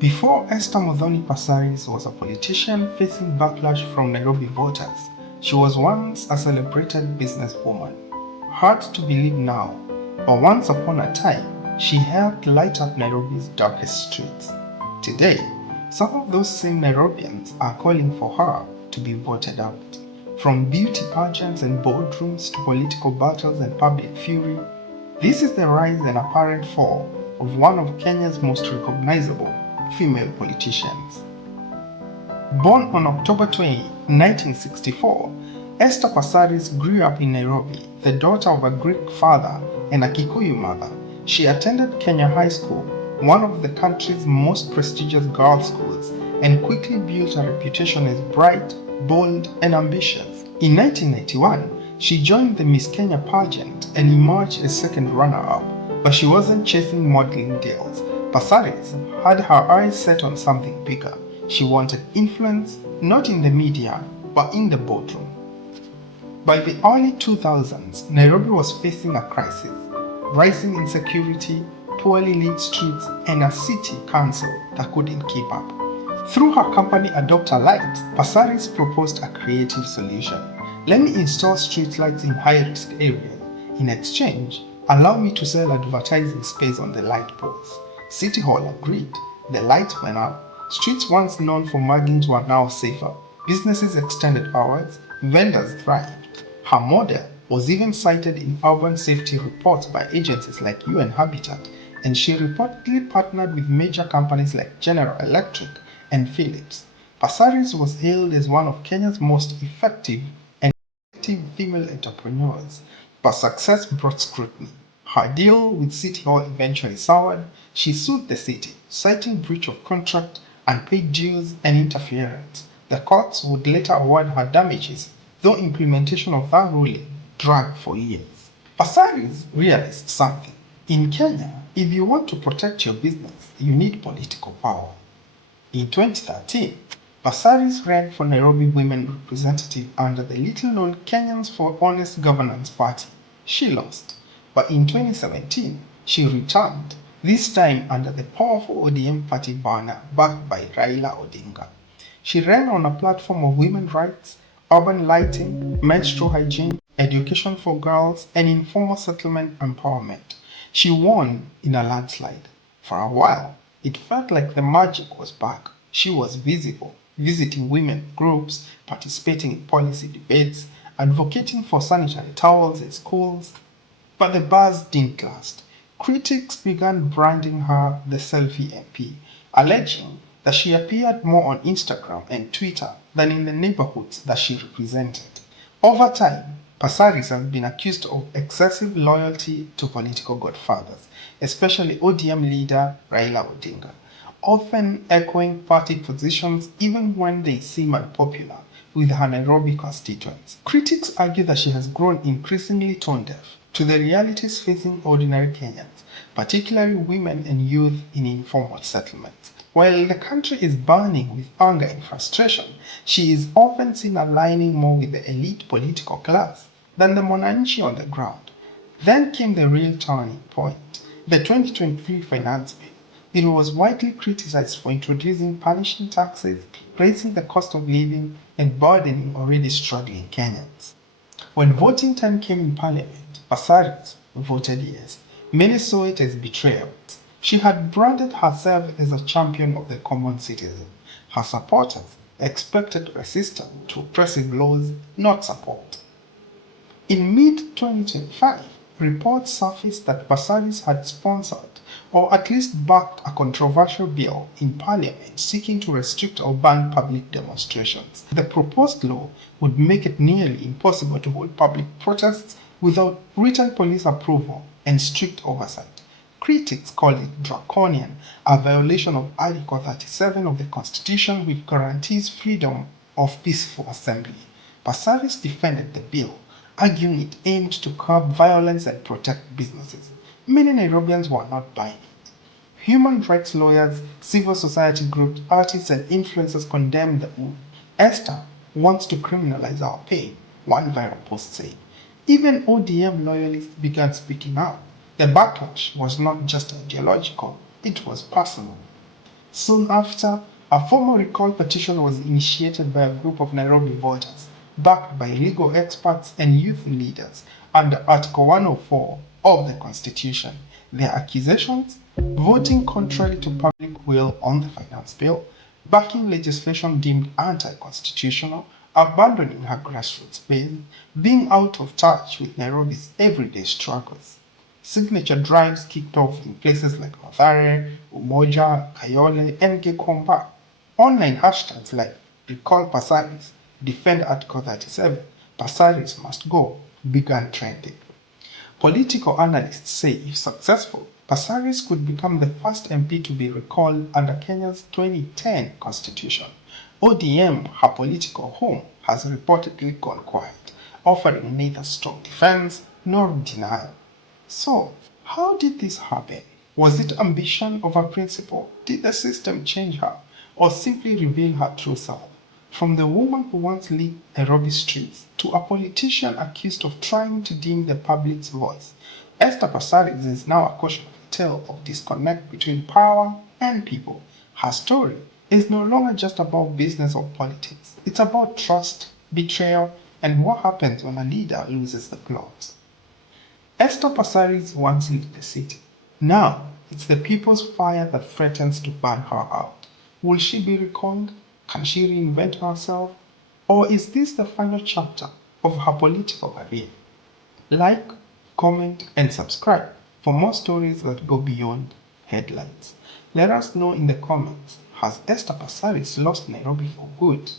Before Esther Passaris was a politician facing backlash from Nairobi voters, she was once a celebrated businesswoman. Hard to believe now, but once upon a time, she helped light up Nairobi's darkest streets. Today, some of those same Nairobians are calling for her to be voted out. From beauty pageants and boardrooms to political battles and public fury, this is the rise and apparent fall of one of Kenya's most recognizable female politicians. Born on October 20, 1964, Esther Passaris grew up in Nairobi, the daughter of a Greek father and a Kikuyu mother. She attended Kenya High School, one of the country's most prestigious girls' schools, and quickly built a reputation as bright, bold, and ambitious. In 1991, she joined the Miss Kenya pageant and emerged as second runner-up, but she wasn't chasing modeling deals. Passaris had her eyes set on something bigger. She wanted influence, not in the media, but in the boardroom. By the early 2000s, Nairobi was facing a crisis: rising insecurity, poorly lit streets, and a city council that couldn't keep up. Through her company Adopt a Light, Passaris proposed a creative solution. Let me install streetlights in high-risk areas. In exchange, allow me to sell advertising space on the light poles. City Hall agreed. The lights went up. Streets once known for muggings were now safer. Businesses extended hours. Vendors thrived. Her model was even cited in urban safety reports by agencies like UN Habitat, and she reportedly partnered with major companies like General Electric and Philips. Passaris was hailed as one of Kenya's most effective female entrepreneurs, but success brought scrutiny. Her deal with City Hall eventually soured. She sued the city, citing breach of contract, unpaid dues, and interference. The courts would later award her damages, though implementation of that ruling dragged for years. Passaris realized something. In Kenya, if you want to protect your business, you need political power. In 2013, Passaris ran for Nairobi Women Representative under the little-known Kenyans for Honest Governance Party. She lost, but in 2017, she returned, this time under the powerful ODM party banner backed by Raila Odinga. She ran on a platform of women's rights, urban lighting, menstrual hygiene, education for girls, and informal settlement empowerment. She won in a landslide. For a while, it felt like the magic was back. She was visible, visiting women groups, participating in policy debates, advocating for sanitary towels in schools. But the buzz didn't last. Critics began branding her the selfie MP, alleging that she appeared more on Instagram and Twitter than in the neighborhoods that she represented. Over time, Passaris has been accused of excessive loyalty to political godfathers, especially ODM leader Raila Odinga, often echoing party positions even when they seem unpopular with her Nairobi constituents. Critics argue that she has grown increasingly tone-deaf to the realities facing ordinary Kenyans, particularly women and youth in informal settlements. While the country is burning with anger and frustration, she is often seen aligning more with the elite political class than the mwananchi on the ground. Then came the real turning point, the 2023 finance bill. It was widely criticized for introducing punishing taxes, raising the cost of living, and burdening already struggling Kenyans. When voting time came in parliament, Passaris voted yes. Many saw it as betrayal. She had branded herself as a champion of the common citizen. Her supporters expected resistance to oppressive laws, not support. In mid-2025, reports surfaced that Passaris had sponsored or at least backed a controversial bill in parliament seeking to restrict or ban public demonstrations. The proposed law would make it nearly impossible to hold public protests without written police approval and strict oversight. Critics call it draconian, a violation of Article 37 of the Constitution, which guarantees freedom of peaceful assembly. Passaris defended the bill, arguing it aimed to curb violence and protect businesses. Many Nairobians were not buying it. Human rights lawyers, civil society groups, artists, and influencers condemned the move. Esther wants to criminalize our pain, one viral post said. Even ODM loyalists began speaking out. The backlash was not just ideological, it was personal. Soon after, a formal recall petition was initiated by a group of Nairobi voters, backed by legal experts and youth leaders, under Article 104 of the Constitution. Their accusations: voting contrary to public will on the finance bill, backing legislation deemed anti-constitutional, abandoning her grassroots base, being out of touch with Nairobi's everyday struggles. Signature drives kicked off in places like Mathare, Umoja, Kayole, and Gikomba. Online hashtags like Recall Passaris, Defend Article 37, Passaris must go began trending. Political analysts say if successful, Passaris could become the first MP to be recalled under Kenya's 2010 constitution. ODM, her political home, has reportedly gone quiet, offering neither strong defense nor denial. So, how did this happen? Was it ambition over principle? Did the system change her? Or simply reveal her true self? From the woman who once lit Nairobi streets to a politician accused of trying to dim the public's voice, Esther Passaris is now a cautionary tale of disconnect between power and people. Her story is no longer just about business or politics. It's about trust, betrayal, and what happens when a leader loses the plot. Esther Passaris once lit the city. Now, it's the people's fire that threatens to burn her out. Will she be recalled? Can she reinvent herself? Or is this the final chapter of her political career? Like, comment, and subscribe for more stories that go beyond headlines. Let us know in the comments, has Esther Passaris lost Nairobi for good?